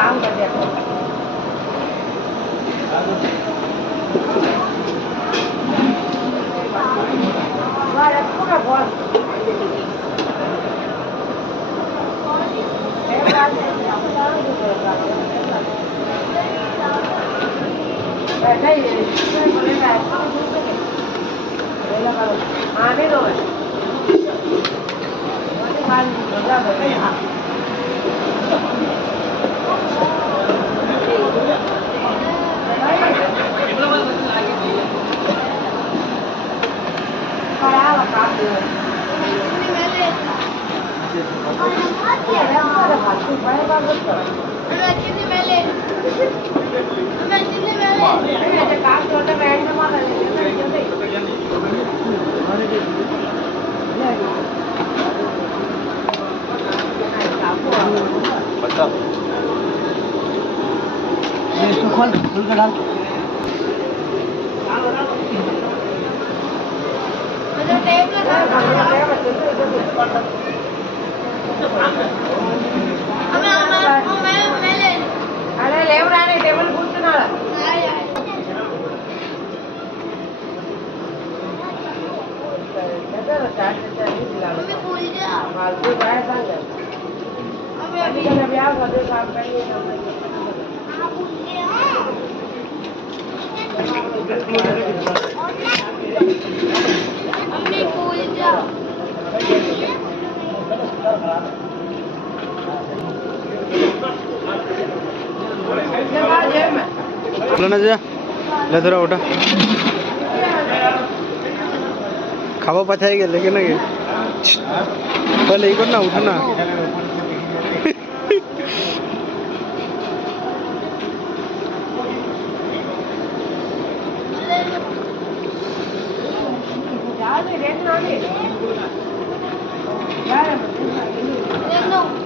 काम कर दिया पूरा बहुत आने दो खोल के डाल अरे लेवरा ने टेबल కూర్చున్నాడు मम्मी भूल जा मालूम है संग अभी का ब्याह कर दे काम करिए हां भूल गया मम्मी भूल जा না যা লেধরা ওটা খাওয়া পাঠাই গেলে কেন গে তাহলে এই কর না উঠে না यार